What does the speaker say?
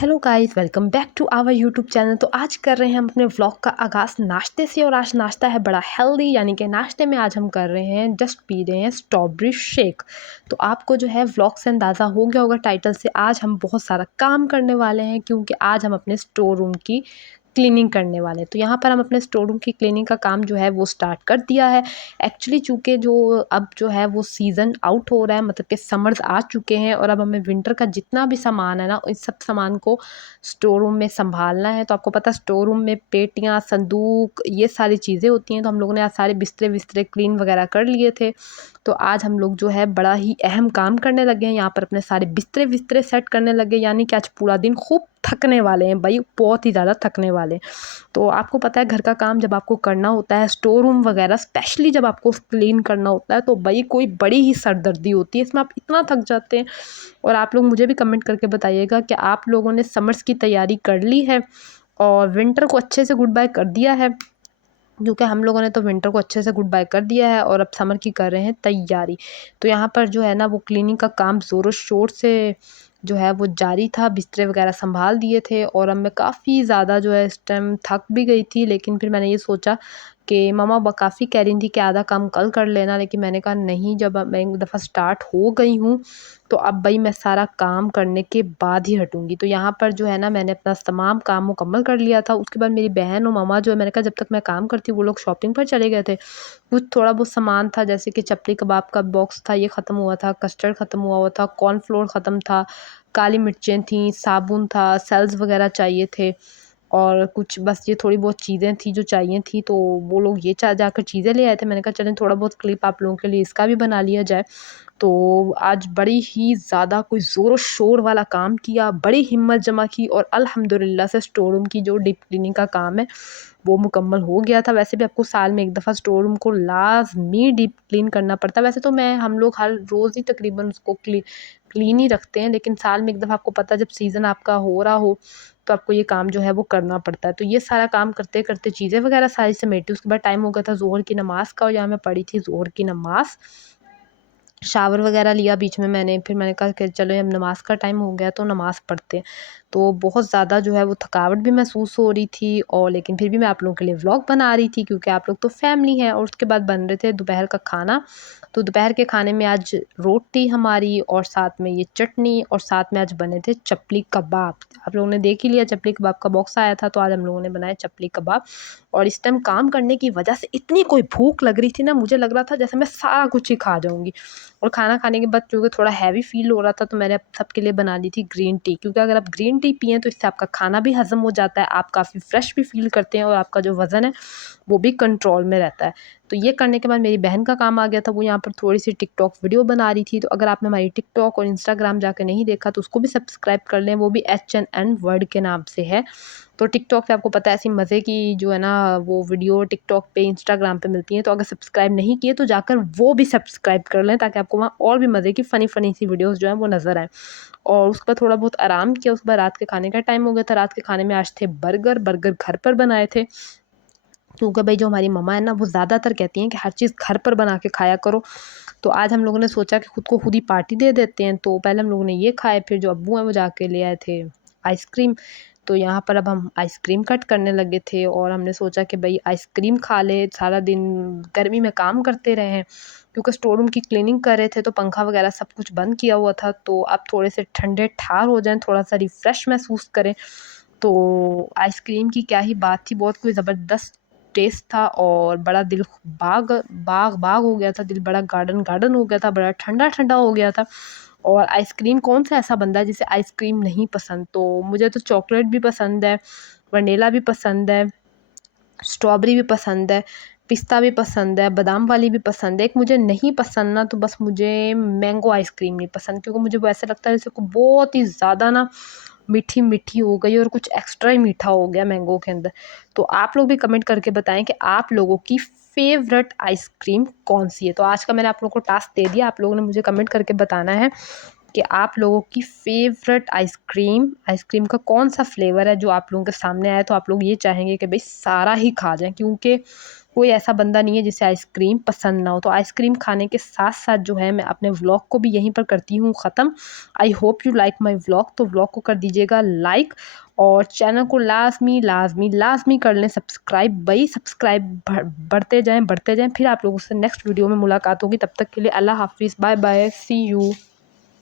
Hello guys, welcome back to our YouTube channel. तो आज कर रहे हैं हम अपने व्लॉग का आगाज़ नाश्ते से, और आज नाश्ता है बड़ा हेल्दी। यानी कि नाश्ते में आज हम कर रहे हैं, जस्ट पी रहे हैं स्ट्रॉबेरी शेक। तो आपको जो है व्लॉग से अंदाज़ा हो गया होगा टाइटल से, आज हम बहुत सारा काम करने वाले हैं क्योंकि आज हम अपने स्टोर रूम की क्लीनिंग करने वाले हैं। तो यहाँ पर हम अपने स्टोर रूम की क्लीनिंग का काम जो है वो स्टार्ट कर दिया है। एक्चुअली चूँकि जो अब जो है वो सीज़न आउट हो रहा है, मतलब कि समर्स आ चुके हैं, और अब हमें विंटर का जितना भी सामान है ना, इस सब सामान को स्टोर रूम में सँभालना है। तो आपको पता है स्टोर रूम में पेटियाँ, संदूक, ये सारी चीज़ें होती हैं। तो हम लोगों ने आज सारे बिस्तरे-विस्तरे क्लीन वगैरह कर लिए थे। तो आज हम लोग जो है बड़ा ही अहम काम करने लगे हैं। यहाँ पर अपने सारे बिस्तरे-विस्तरे सेट करने लगे, यानी कि आज पूरा दिन खूब थकने वाले हैं भई, बहुत ही ज़्यादा थकने वाले हैं। तो आपको पता है घर का काम जब आपको करना होता है, स्टोर रूम वगैरह स्पेशली जब आपको क्लीन करना होता है, तो भई कोई बड़ी ही सरदर्दी होती है। इसमें आप इतना थक जाते हैं। और आप लोग मुझे भी कमेंट करके बताइएगा कि आप लोगों ने समर्स की तैयारी कर ली है और विंटर को अच्छे से गुड बाय कर दिया है। क्योंकि हम लोगों ने तो विंटर को अच्छे से गुड बाय कर दिया है और अब समर की कर रहे हैं तैयारी। तो यहाँ पर जो है ना वो क्लीनिंग का काम ज़ोरों शोर से जो है वो जारी था। बिस्तरे वगैरह संभाल दिए थे और अब मैं काफ़ी ज़्यादा जो है इस टाइम थक भी गई थी। लेकिन फिर मैंने ये सोचा कि मम्मा काफ़ी कह रही थी कि आधा काम कल कर लेना, लेकिन मैंने कहा नहीं, जब अब मैं एक दफ़ा स्टार्ट हो गई हूँ तो अब भाई मैं सारा काम करने के बाद ही हटूँगी। तो यहाँ पर जो है ना मैंने अपना तमाम काम मुकम्मल कर लिया था। उसके बाद मेरी बहन और मामा जो है, मैंने कहा जब तक मैं काम करती हूँ, वो लोग शॉपिंग पर चले गए थे। कुछ थोड़ा बहुत सामान था, जैसे कि चपली कबाब का बॉक्स था, ये ख़त्म हुआ था, कस्टर्ड ख़त्म हुआ था, कॉर्नफ्लोर ख़त्म था, काली मिर्चें थीं, साबुन था, सेल्स वगैरह चाहिए थे, और कुछ बस ये थोड़ी बहुत चीज़ें थी जो चाहिए थी। तो वो लोग ये जाकर चीज़ें ले आए थे। मैंने कहा चलें थोड़ा बहुत क्लिप आप लोगों के लिए इसका भी बना लिया जाए। तो आज बड़ी ही ज़्यादा कोई ज़ोर-शोर वाला काम किया, बड़ी हिम्मत जमा की, और अल्हम्दुलिल्लाह से स्टोर रूम की जो डीप क्लीनिंग का काम है वो मुकम्मल हो गया था। वैसे भी आपको साल में एक दफ़ा स्टोर रूम को लाज़मी डीप क्लीन करना पड़ता है। वैसे तो हम लोग हर रोज़ ही तकरीबन उसको क्लीन ही रखते हैं, लेकिन साल में एक दफ़ा आपको पता है जब सीज़न आपका हो रहा हो तो आपको ये काम जो है वो करना पड़ता है। तो ये सारा काम करते-करते चीज़ें वगैरह सारी समेटी। उसके बाद टाइम हो गया था ज़ोहर की नमाज़ का, और यहाँ मैं पढ़ी थी ज़ोहर की नमाज़। शावर वगैरह लिया बीच में मैंने, फिर मैंने कहा कि चलो अब नमाज़ का टाइम हो गया तो नमाज़ पढ़ते हैं। तो बहुत ज़्यादा जो है वो थकावट भी महसूस हो रही थी, और लेकिन फिर भी मैं आप लोगों के लिए व्लॉग बना रही थी क्योंकि आप लोग तो फैमिली हैं। और उसके बाद बन रहे थे दोपहर का खाना। तो दोपहर के खाने में आज रोटी हमारी, और साथ में ये चटनी, और साथ में आज बने थे चपली कबाब। आप लोगों ने देख ही लिया, चपली कबाब का बॉक्स आया था, तो आज हम लोगों ने बनाए चपली कबाब। और इस टाइम काम करने की वजह से इतनी कोई भूख लग रही थी ना, मुझे लग रहा था जैसे मैं सारा कुछ ही खा जाऊँगी। और खाना खाने के बाद क्योंकि थोड़ा हैवी फ़ील हो रहा था, तो मैंने अब सबके लिए बना ली थी ग्रीन टी, क्योंकि अगर आप ग्रीन टी पिएँ तो इससे आपका खाना भी हज़म हो जाता है, आप काफ़ी फ्रेश भी फ़ील करते हैं, और आपका जो वज़न है वो भी कंट्रोल में रहता है। तो ये करने के बाद मेरी बहन का काम आ गया था, वो यहाँ पर थोड़ी-सी टिकटॉक वीडियो बना रही थी। तो अगर आपने हमारी टिकटॉक और इंस्टाग्राम जाके नहीं देखा तो उसको भी सब्सक्राइब कर लें, वो भी एचएनएन वर्ल्ड के नाम से है। तो टिकटॉक पे आपको पता है ऐसी मज़े की जो है ना वो वीडियो टिकटॉक पे, इंस्टाग्राम पे मिलती हैं। तो अगर सब्सक्राइब नहीं किए तो जाकर वो भी सब्सक्राइब कर लें, ताकि आपको वहाँ और भी मज़े की फ़नी सी वीडियोज़ जो हैं वो नज़र आएँ। और उसके बाद थोड़ा बहुत आराम किया। उसके बाद रात के खाने का टाइम हो गया था। रात के खाने में आज थे बर्गर घर पर बनाए थे, क्योंकि भाई जो हमारी मम्मा है ना वो ज़्यादातर कहती हैं कि हर चीज़ घर पर बना के खाया करो। तो आज हम लोगों ने सोचा कि खुद को खुद ही पार्टी दे देते हैं। तो पहले हम लोगों ने ये खाए, फिर जो अब्बू हैं वो जाके ले आए थे आइसक्रीम। तो यहाँ पर अब हम आइसक्रीम कट करने लगे थे, और हमने सोचा कि भई आइसक्रीम खा लें, सारा दिन गर्मी में काम करते रहे हैं। क्योंकि स्टोर रूम की क्लीनिंग कर रहे थे तो पंखा वगैरह सब कुछ बंद किया हुआ था, तो अब थोड़े से ठंडे ठार हो जाएँ, थोड़ा-सा रिफ्रेश महसूस करें। तो आइसक्रीम की क्या ही बात थी, बहुत कोई ज़बरदस्त टेस्ट था, और बड़ा दिल बाग हो गया था, दिल बड़ा गार्डन हो गया था, बड़ा ठंडा हो गया था। और आइसक्रीम कौन-सा ऐसा बंदा है जिसे आइसक्रीम नहीं पसंद? तो मुझे तो चॉकलेट भी पसंद है, वनीला भी पसंद है, स्ट्रॉबेरी भी पसंद है, पिस्ता भी पसंद है, बादाम वाली भी पसंद है। एक मुझे नहीं पसंद ना, तो बस मुझे मैंगो आइसक्रीम नहीं पसंद, क्योंकि मुझे वो ऐसा लगता है जैसे को बहुत ही ज़्यादा ना मीठी-मीठी हो गई, और कुछ एक्स्ट्रा ही मीठा हो गया मैंगो के अंदर। तो आप लोग भी कमेंट करके बताएँ कि आप लोगों की फ़ेवरेट आइसक्रीम कौन-सी है? तो आज का मैंने आप लोगों को टास्क दे दिया, आप लोगों ने मुझे कमेंट करके बताना है कि आप लोगों की फ़ेवरेट आइसक्रीम का कौन-सा फ्लेवर है जो आप लोगों के सामने आया, तो आप लोग ये चाहेंगे कि भई सारा ही खा जाएँ, क्योंकि कोई ऐसा बंदा नहीं है जिसे आइसक्रीम पसंद ना हो। तो आइसक्रीम खाने के साथ-साथ जो है मैं अपने व्लॉग को भी यहीं पर करती हूँ ख़त्म। I hope you like my vlog, तो व्लॉग को कर दीजिएगा लाइक और चैनल को लाज़मी कर लें सब्सक्राइब। भई सब्सक्राइब बढ़ते जाएँ, फिर आप लोगों से नेक्स्ट वीडियो में मुलाकात होगी। तब तक के लिए अल्लाह हाफ़िज़, बाय बाय, सी यू।